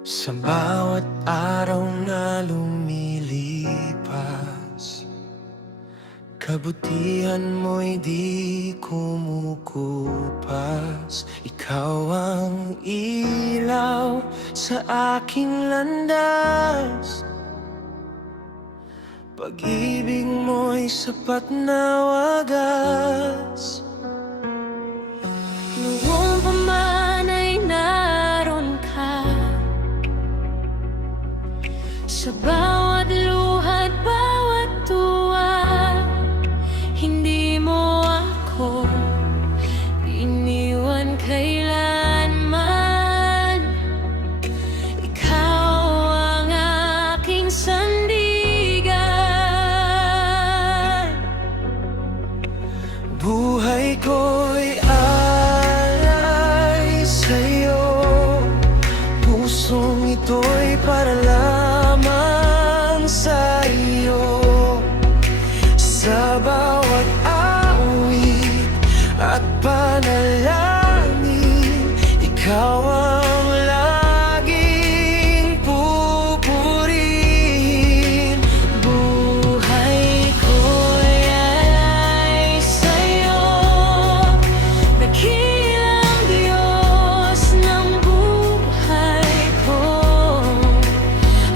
Sa bawat araw na lumilipas, kabutihan mo'y di kumukupas. Ikaw ang ilaw sa aking landas, pag-ibig mo'y sapat na wagas. Noong pa man ay naroon ka, sa bawat luha't bawat tuwa. Hindi mo ako iniwan kailanman. Ikaw ang aking sandigan. Buhay ko'y alay sa'yo, pusong ito'y para lamang sa'yo. Sa bawat awit at panalangin, ikaw ang laging pupurihin. Buhay ko'y alay sa'yo, dakilang Diyos ng buhay ko.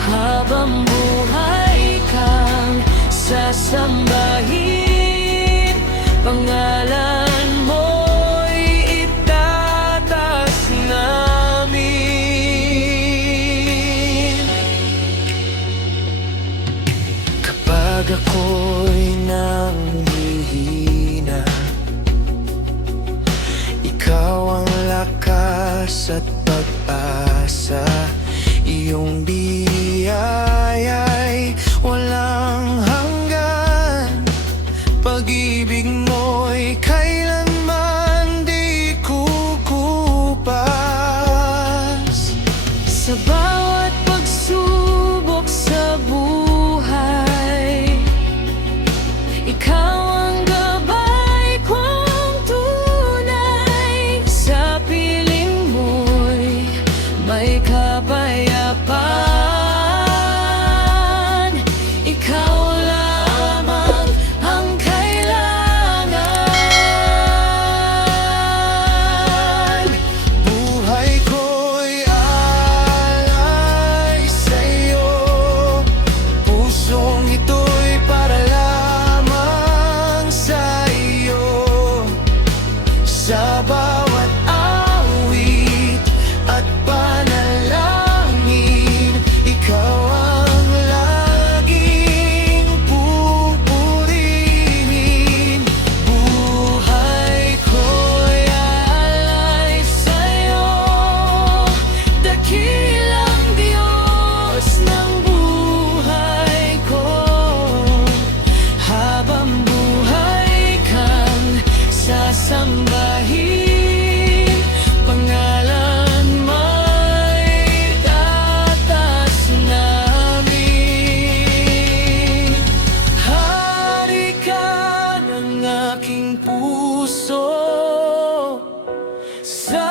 Habang buhay kang sasambahin, pangalan mo'y itatas namin. Kapag ako'y nanghihina, ikaw ang lakas at pag-asa. Iyong biyaya'y walang hanggan, pag-ibig mo'y kailanman di kukupas. Sa bawat pagsubok sa buhay, ikaw ang gabay kong tunay. Sa piling mo'y may kapayapaan. Ikaw lamang ang kailangan. Buhay ko'y alay sa'yo, pusong ito'y para lamang sa'yo. Sa bawat awit at panalangin, ikaw ang laging pupurihin. Buhay ko'y alay sa'yo, Dakilang Diyos ng buhay ko. Habang buhay kang sasambahin, pangalan mo'y tatas namin. hari ka ng aking puso, sa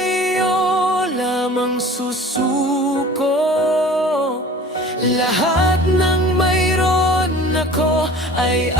iyo lamang susuko. Lahat ng mayroon ako ay